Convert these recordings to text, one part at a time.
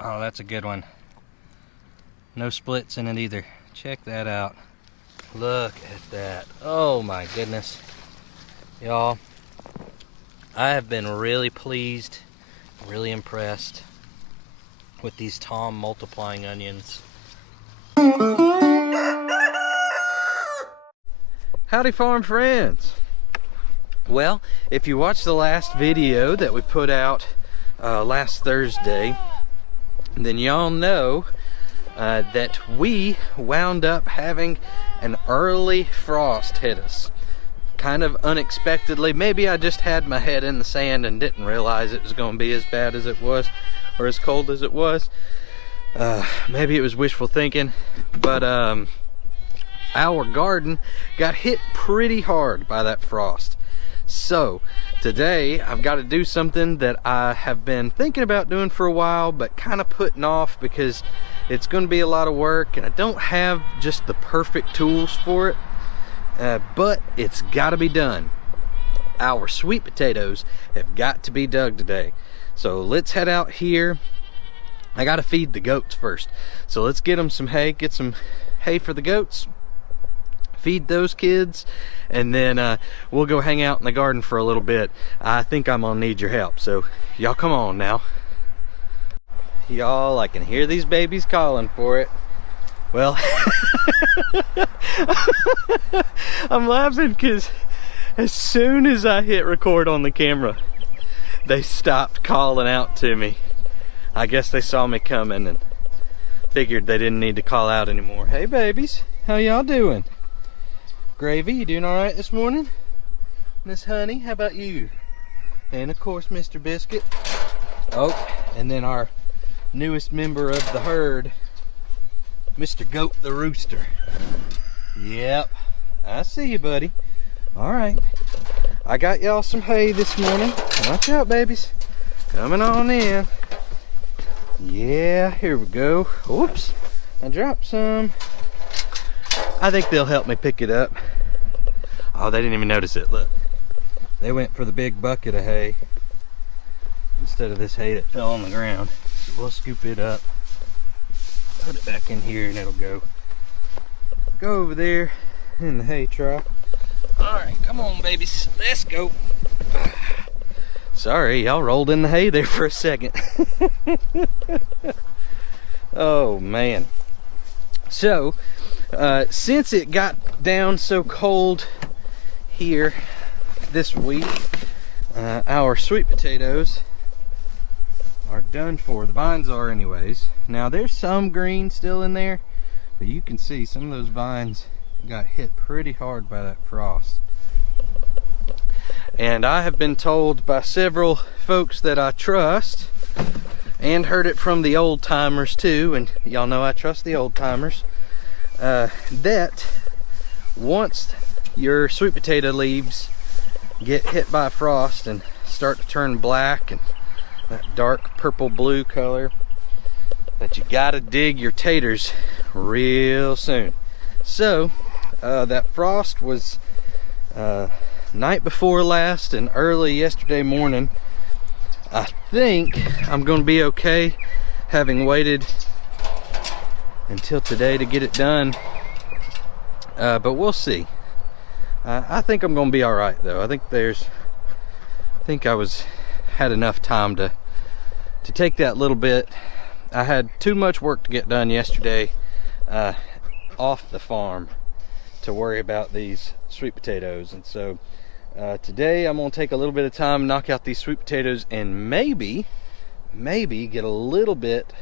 Oh, that's a good one. No splits in it either. Check that out. Look at that. Oh my goodness. Y'all, I have been really pleased, really impressed with these Tom multiplying onions. Howdy farm friends. Well, if you watched the last video that we put out last Thursday, then y'all know that we wound up having an early frost hit us. Kind of unexpectedly. Maybe I just had my head in the sand and didn't realize it was going to be as bad as it was, or as cold as it was. Maybe it was wishful thinking, but our garden got hit pretty hard by that frost. So today I've got to do something that I have been thinking about doing for a while, but kind of putting off because it's going to be a lot of work and I don't have just the perfect tools for it. But it's got to be done. Our sweet potatoes have got to be dug today. So let's head out here. I got to feed the goats first. So let's get them some hay, get some hay for the goats, feed those kids, and then we'll go hang out in the garden for a little bit. I think I'm gonna need your help, so y'all come on now. Y'all, I can hear these babies calling for it. Well, I'm laughing because as soon as I hit record on the camera, they stopped calling out to me. I guess they saw me coming and figured they didn't need to call out anymore. Hey babies, how y'all doing? Gravy, you doing all right this morning? Miss Honey, how about you? And of course, Mr. Biscuit. Oh, and then our newest member of the herd, Mr. Goat the Rooster. Yep, I see you, buddy. All right, I got y'all some hay this morning. Watch out, babies. Coming on in. Yeah, here we go. Whoops, I dropped some. I think they'll help me pick it up. Oh, they didn't even notice it. Look, they went for the big bucket of hay instead of this hay that fell on the ground. So we'll scoop it up, put it back in here, and it'll go over there in the hay trough. All right, come on, babies, let's go. Sorry, y'all rolled in the hay there for a second. Oh man. So since it got down so cold here this week, our sweet potatoes are done for. The vines are anyways. Now there's some green still in there, but you can see some of those vines got hit pretty hard by that frost. And I have been told by several folks that I trust, and heard it from the old timers too, and y'all know I trust the old timers, that once your sweet potato leaves get hit by frost and start to turn black and that dark purple blue color, that you gotta dig your taters real soon. So that frost was night before last and early yesterday morning. I think I'm gonna be okay having waited until today to get it done, but we'll see. I think I'm gonna be all right though. I think I had enough time to take that little bit. I had too much work to get done yesterday off the farm to worry about these sweet potatoes, and so today I'm gonna take a little bit of time, knock out these sweet potatoes, and maybe get a little bit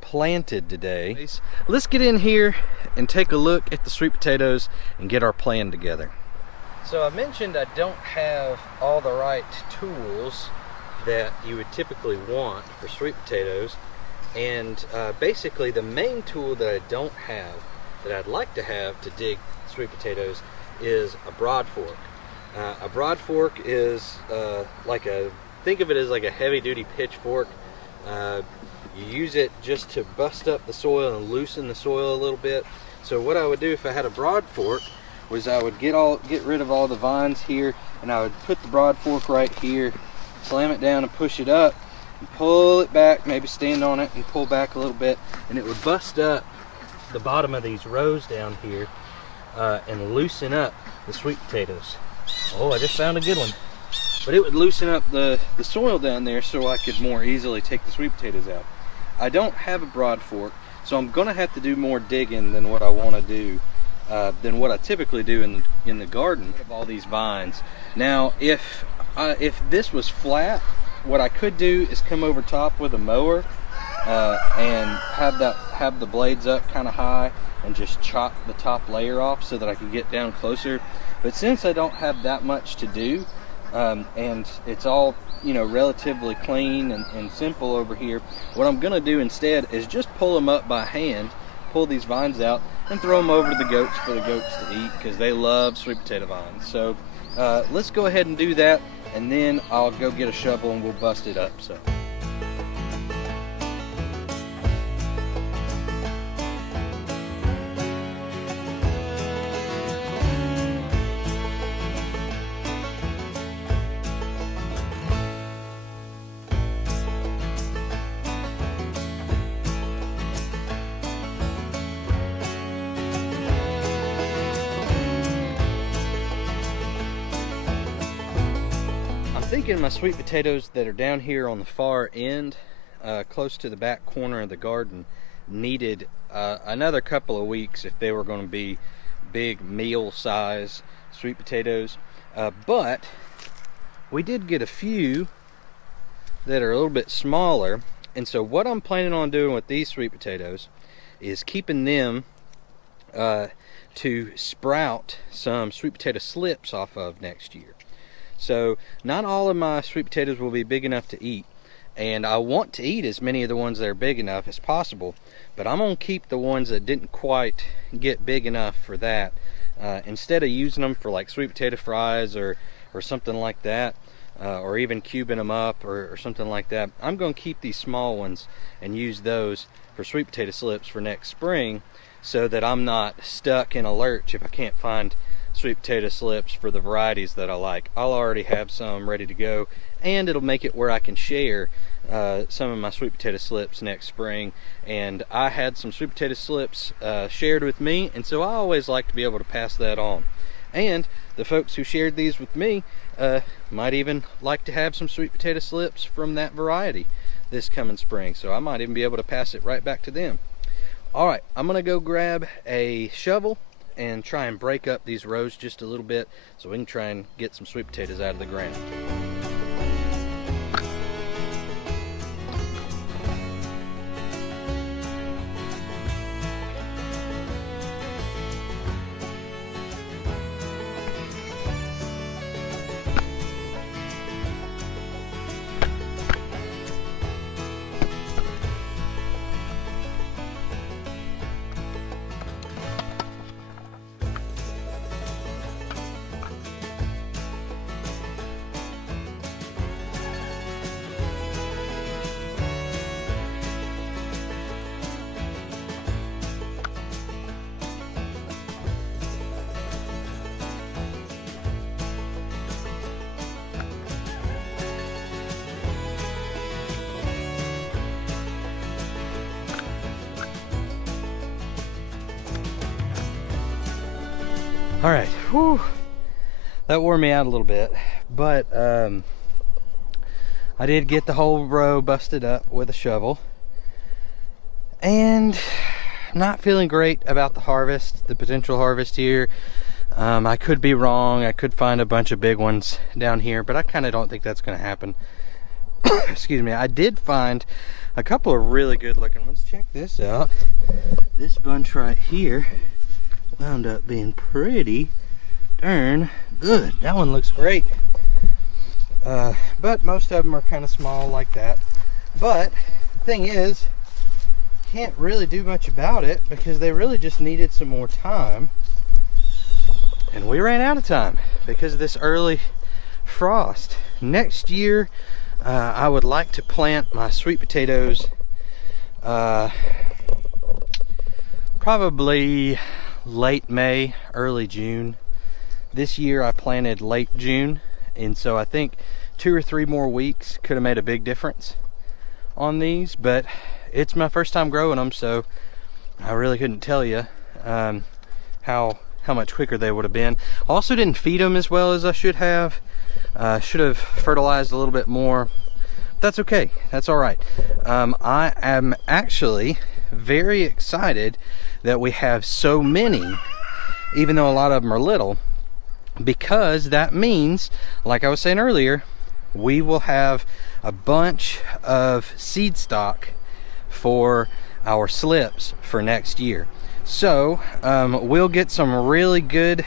planted today. Let's get in here and take a look at the sweet potatoes and get our plan together. So I mentioned I don't have all the right tools that you would typically want for sweet potatoes, and basically the main tool that I don't have that I'd like to have to dig sweet potatoes is a broad fork. A broad fork is think of it as like a heavy-duty pitchfork. You use it just to bust up the soil and loosen the soil a little bit. So what I would do if I had a broad fork was I would get rid of all the vines here, and I would put the broad fork right here, slam it down and push it up. and pull it back, maybe stand on it and pull back a little bit, and it would bust up the bottom of these rows down here and loosen up the sweet potatoes. Oh, I just found a good one. But it would loosen up the soil down there so I could more easily take the sweet potatoes out. I don't have a broad fork, so I'm gonna have to do more digging than what I want to do, than what I typically do in the garden of all these vines. Now, if this was flat, what I could do is come over top with a mower and have the blades up kind of high and just chop the top layer off so that I could get down closer. But since I don't have that much to do, and it's all, you know, relatively clean and simple over here, what I'm gonna do instead is just pull them up by hand, pull these vines out and throw them over to the goats for the goats to eat, because they love sweet potato vines. So let's go ahead and do that, and then I'll go get a shovel and we'll bust it up. So thinking my sweet potatoes that are down here on the far end, close to the back corner of the garden, needed another couple of weeks if they were going to be big meal size sweet potatoes. But we did get a few that are a little bit smaller, and so what I'm planning on doing with these sweet potatoes is keeping them to sprout some sweet potato slips off of next year. So not all of my sweet potatoes will be big enough to eat, and I want to eat as many of the ones that are big enough as possible, but I'm going to keep the ones that didn't quite get big enough for that. Instead of using them for like sweet potato fries or something like that, or even cubing them up or something like that, I'm going to keep these small ones and use those for sweet potato slips for next spring, so that I'm not stuck in a lurch if I can't find sweet potato slips for the varieties that I like. I'll already have some ready to go, and it'll make it where I can share some of my sweet potato slips next spring. And I had some sweet potato slips shared with me, and so I always like to be able to pass that on. And the folks who shared these with me might even like to have some sweet potato slips from that variety this coming spring, so I might even be able to pass it right back to them. All right, I'm gonna go grab a shovel and try and break up these rows just a little bit so we can try and get some sweet potatoes out of the ground. All right, whew, that wore me out a little bit, but I did get the whole row busted up with a shovel, and I'm not feeling great about the harvest, the potential harvest here. I could be wrong. I could find a bunch of big ones down here, but I kind of don't think that's going to happen. Excuse me. I did find a couple of really good looking ones. Check this out. This bunch right here wound up being pretty darn good. That one looks great. But most of them are kind of small like that. But the thing is, can't really do much about it because they really just needed some more time. And we ran out of time because of this early frost. Next year, I would like to plant my sweet potatoes probably late May, early June. This year I planted late June, and so I think 2 or 3 more weeks could have made a big difference. on these, but it's my first time growing them, so I really couldn't tell you how much quicker they would have been. I also didn't feed them as well as I should have. Should have fertilized a little bit more. That's okay. That's all right. I am actually very excited that we have so many, even though a lot of them are little, because that means, like I was saying earlier, we will have a bunch of seed stock for our slips for next year. So we'll get some really good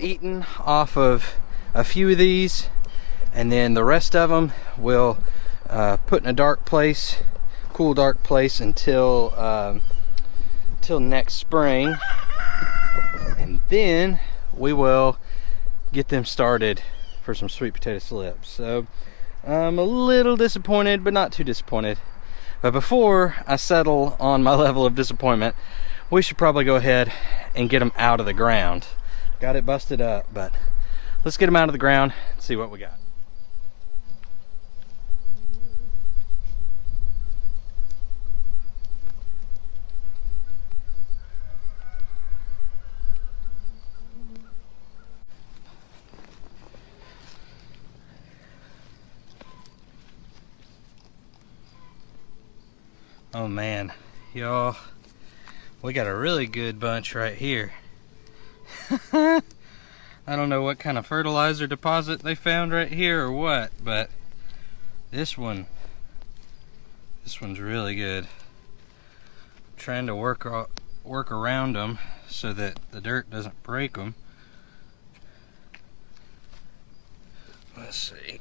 eating off of a few of these, and then the rest of them we'll put in a dark place, cool dark place until next spring, and then we will get them started for some sweet potato slips. So I'm a little disappointed, but not too disappointed. But before I settle on my level of disappointment, we should probably go ahead and get them out of the ground. Got it busted up, but let's get them out of the ground and see what we got. Oh man, y'all, we got a really good bunch right here. I don't know what kind of fertilizer deposit they found right here or what, but this one's really good. I'm trying to work around them so that the dirt doesn't break them. Let's see.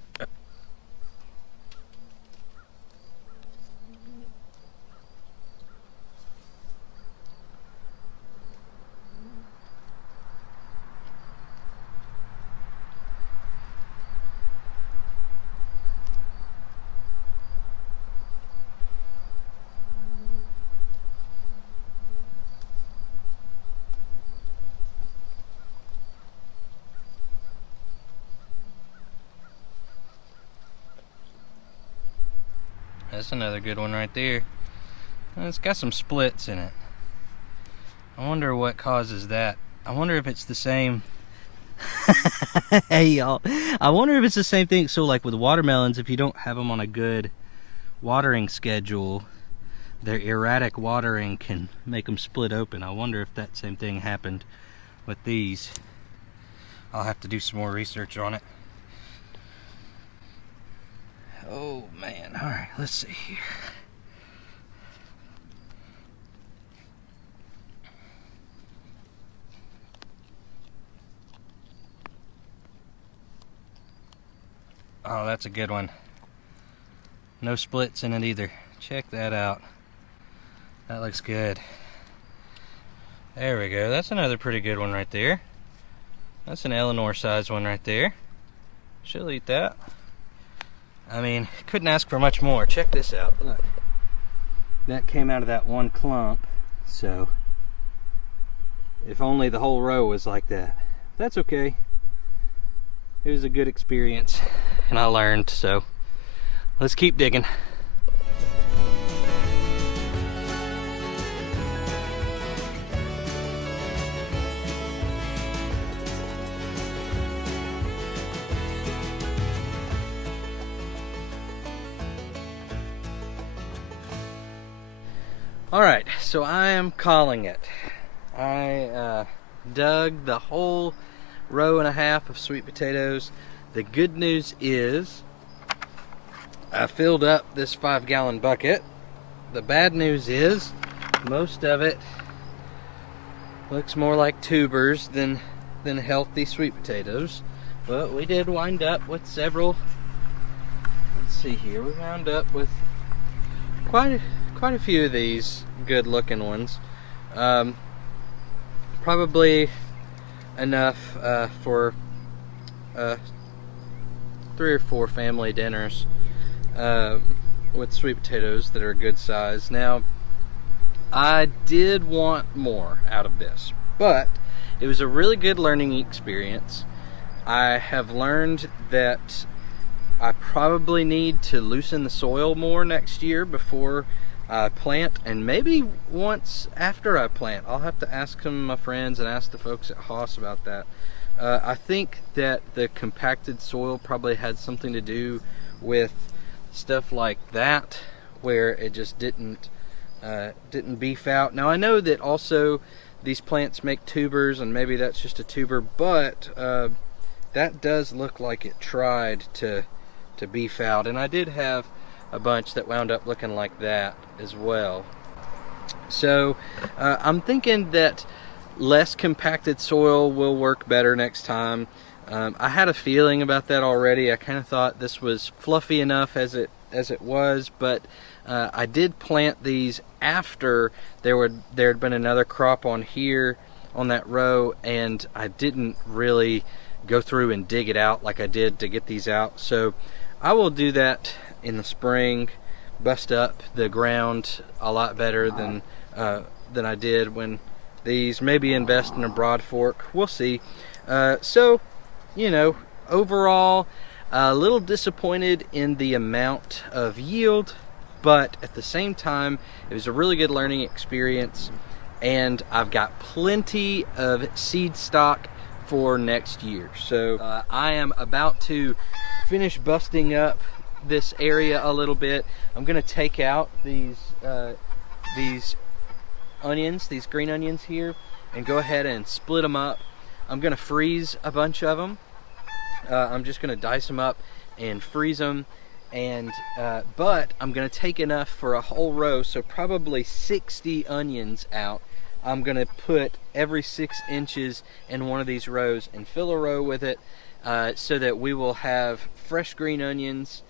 That's another good one right there. It's got some splits in it. I wonder what causes that. I wonder if it's the same. Hey y'all, I wonder if it's the same thing. So like with watermelons, if you don't have them on a good watering schedule, their erratic watering can make them split open. I wonder if that same thing happened with these. I'll have to do some more research on it. Oh man, all right, let's see here. Oh, that's a good one. No splits in it either. Check that out. That looks good. There we go. That's another pretty good one right there. That's an Eleanor size one right there. She'll eat that. I mean, couldn't ask for much more. Check this out. Look. That came out of that one clump. So, if only the whole row was like that. That's okay. It was a good experience, and I learned, so let's keep digging. Alright, so I am calling it. I dug the whole row and a half of sweet potatoes. The good news is I filled up this 5-gallon bucket. The bad news is most of it looks more like tubers than healthy sweet potatoes. But we did wind up with several. Let's see here. We wound up with quite a few of these good looking ones. Probably enough for 3 or 4 family dinners with sweet potatoes that are a good size. Now, I did want more out of this, but it was a really good learning experience. I have learned that I probably need to loosen the soil more next year before I plant, and maybe once after I plant. I'll have to ask some of my friends and ask the folks at Haas about that. I think that the compacted soil probably had something to do with stuff like that, where it just didn't beef out. Now I know that also these plants make tubers, and maybe that's just a tuber, but that does look like it tried to beef out, and I did have a bunch that wound up looking like that as well. So I'm thinking that less compacted soil will work better next time. I had a feeling about that already. I kind of thought this was fluffy enough as it was, but I did plant these after there had been another crop on here on that row, and I didn't really go through and dig it out like I did to get these out. So I will do that in the spring, bust up the ground a lot better than I did when these. Maybe invest in a broad fork. We'll see. So, you know, overall, a little disappointed in the amount of yield, but at the same time, it was a really good learning experience, and I've got plenty of seed stock for next year. So I am about to finish busting up this area a little bit. I'm gonna take out these onions, these green onions here, and go ahead and split them up. I'm gonna freeze a bunch of them. I'm just gonna dice them up and freeze them, and but I'm gonna take enough for a whole row, so probably 60 onions out. I'm gonna put every 6 inches in one of these rows and fill a row with it, so that we will have fresh green onions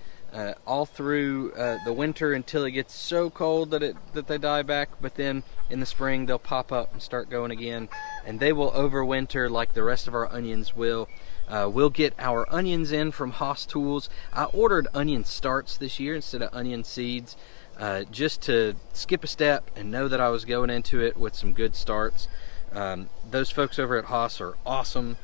all through the winter until it gets so cold that they die back. But then in the spring they'll pop up and start going again, and they will overwinter like the rest of our onions will. We'll get our onions in from Haas Tools. I ordered onion starts this year instead of onion seeds, just to skip a step and know that I was going into it with some good starts. Those folks over at Haas are awesome,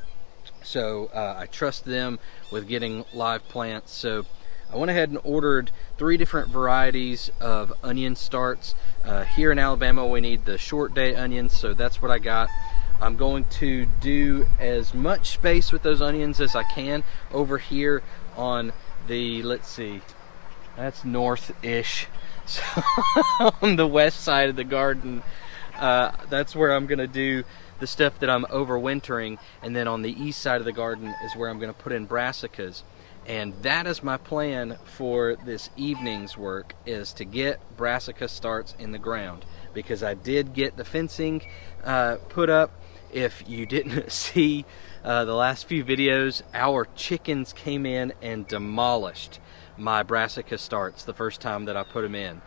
so I trust them with getting live plants. So I went ahead and ordered 3 different varieties of onion starts. Here in Alabama we need the short day onions, so that's what I got. I'm going to do as much space with those onions as I can over here on the, let's see, that's north-ish, so on the west side of the garden. That's where I'm gonna do the stuff that I'm overwintering, and then on the east side of the garden is where I'm gonna put in brassicas. And that is my plan for this evening's work, is to get brassica starts in the ground, because I did get the fencing put up. If you didn't see the last few videos, our chickens came in and demolished my brassica starts the first time that I put them in,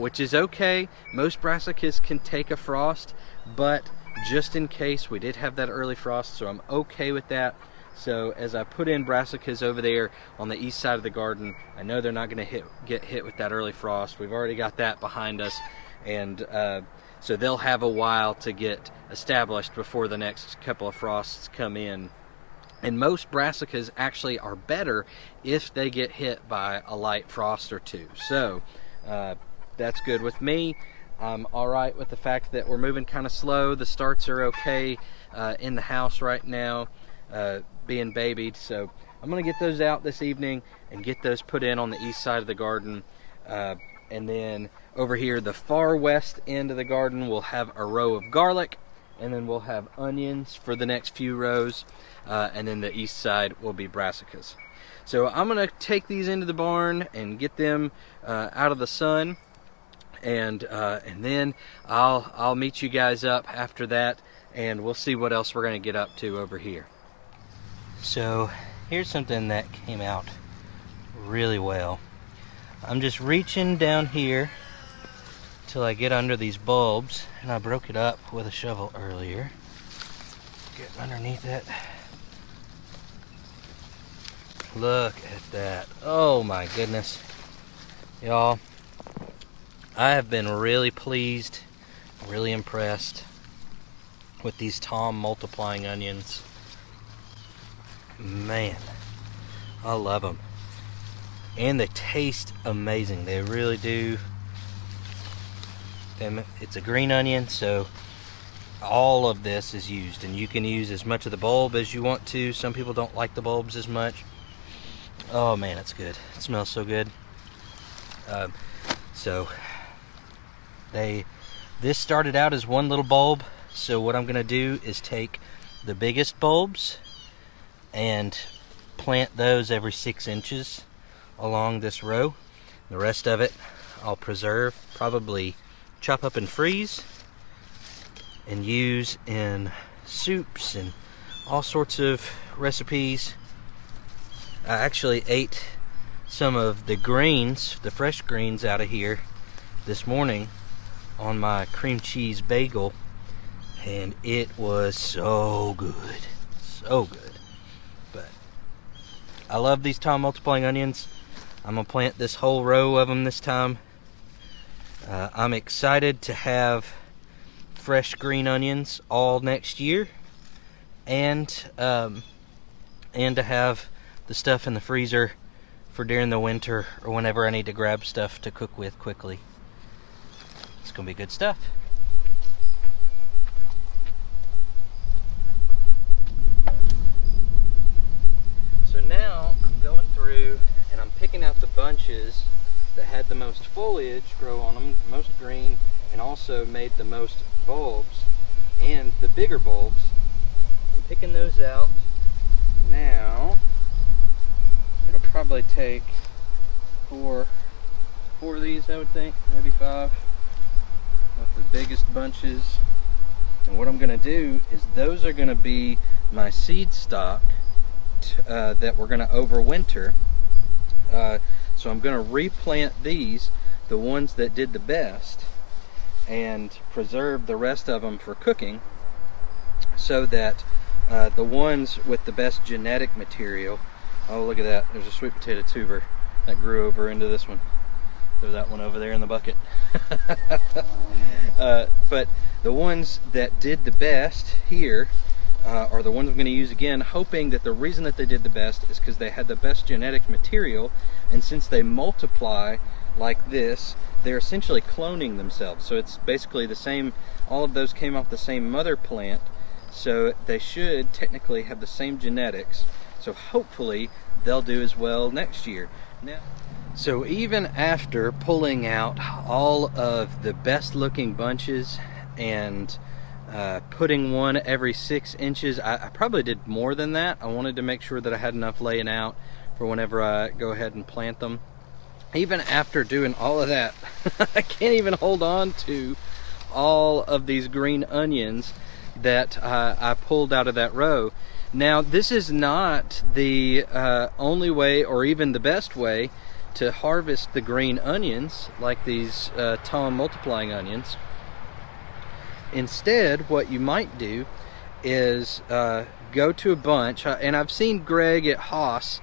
which is okay. Most brassicas can take a frost, but just in case, we did have that early frost, so I'm okay with that. So as I put in brassicas over there on the east side of the garden, I know they're not going to get hit with that early frost. We've already got that behind us, and so they'll have a while to get established before the next couple of frosts come in. And most brassicas actually are better if they get hit by a light frost or two. So that's good with me. I'm all right with the fact that we're moving kind of slow. The starts are okay in the house right now, being babied. So I'm gonna get those out this evening and get those put in on the east side of the garden. And then over here, the far west end of the garden, we'll have a row of garlic, and then we'll have onions for the next few rows, and then the east side will be brassicas. So I'm gonna take these into the barn and get them out of the sun, and then I'll meet you guys up after that, and we'll see what else we're gonna get up to over here. So here's something that came out really well. I'm just reaching down here till I get under these bulbs, and I broke it up with a shovel earlier. Get underneath it. Look at that. Oh my goodness. Y'all, I have been really pleased, really impressed with these Tom multiplying onions. Man, I love them. and they taste amazing. They really do. It's a green onion, so all of this is used, and you can use as much of the bulb as you want to. Some people don't like the bulbs as much. Oh man, it's good. It smells so good. This started out as one little bulb, so what I'm gonna do is take the biggest bulbs and plant those every 6 inches along this row. The rest of it I'll preserve, probably chop up and freeze, and use in soups and all sorts of recipes. I actually ate some of the greens, the fresh greens out of here this morning on my cream cheese bagel, and it was so good, so good. But I love these tall multiplying onions. I'm gonna plant this whole row of them this time. I'm excited to have fresh green onions all next year, and to have the stuff in the freezer for during the winter or whenever I need to grab stuff to cook with quickly. It's gonna be good stuff. So now I'm going through and I'm picking out the bunches that had the most foliage grow on them, the most green, and also made the most bulbs, and the bigger bulbs. I'm picking those out now. It'll probably take four of these, I would think, maybe 5 of the biggest bunches. And what I'm going to do is those are going to be my seed stock that we're going to overwinter. So I'm going to replant these, the ones that did the best, and preserve the rest of them for cooking, so that the ones with the best genetic material, oh look at that, there's a sweet potato tuber that grew over into this one. Throw that one over there in the bucket. But the ones that did the best here are the ones I'm going to use again, hoping that the reason that they did the best is because they had the best genetic material, and since they multiply like this, they're essentially cloning themselves. So it's basically the same, all of those came off the same mother plant, so they should technically have the same genetics. So hopefully they'll do as well next year. Now, so even after pulling out all of the best looking bunches and putting one every 6 inches, I probably did more than that. I wanted to make sure that I had enough laying out for whenever I go ahead and plant them. Even after doing all of that, I can't even hold on to all of these green onions that I pulled out of that row. Now, this is not the only way or even the best way to harvest the green onions, like these tall multiplying onions. Instead, what you might do is go to a bunch, and I've seen Greg at Haas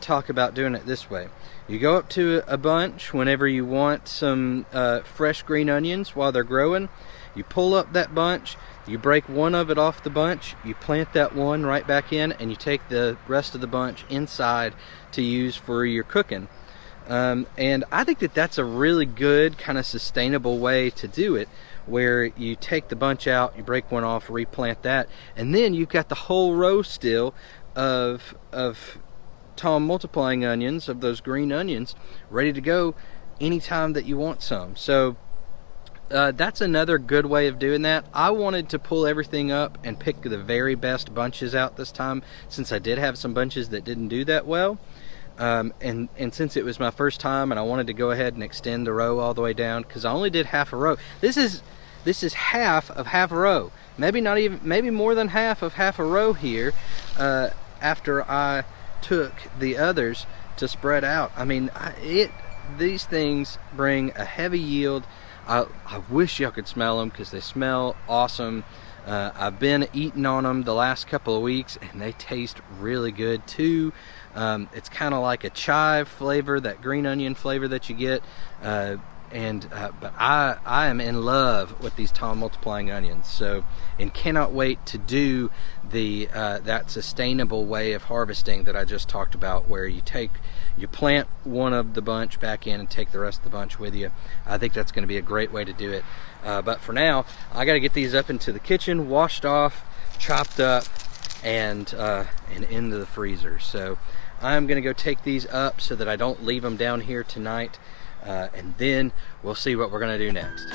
talk about doing it this way. You go up to a bunch whenever you want some fresh green onions while they're growing. You pull up that bunch, you break one of it off the bunch, you plant that one right back in, and you take the rest of the bunch inside to use for your cooking. And I think that that's a really good kind of sustainable way to do it, where you take the bunch out, you break one off, replant that, and then you've got the whole row still of tall multiplying onions, of those green onions, ready to go anytime that you want some. So that's another good way of doing that. I wanted to pull everything up and pick the very best bunches out this time, since I did have some bunches that didn't do that well. And since it was my first time, and I wanted to go ahead and extend the row all the way down, because I only did half a row. This is half of half a row. Maybe not even, maybe more than half of half a row here, after I took the others to spread out. I mean, these things bring a heavy yield. I wish y'all could smell them, because they smell awesome. I've been eating on them the last couple of weeks, and they taste really good too. It's kind of like a chive flavor, that green onion flavor that you get. But I am in love with these tall multiplying onions, so, and cannot wait to do the that sustainable way of harvesting that I just talked about, where you you plant one of the bunch back in and take the rest of the bunch with you. I think that's going to be a great way to do it. But for now, I got to get these up into the kitchen, washed off, chopped up, and into the freezer. So I'm going to go take these up so that I don't leave them down here tonight, and then we'll see what we're going to do next.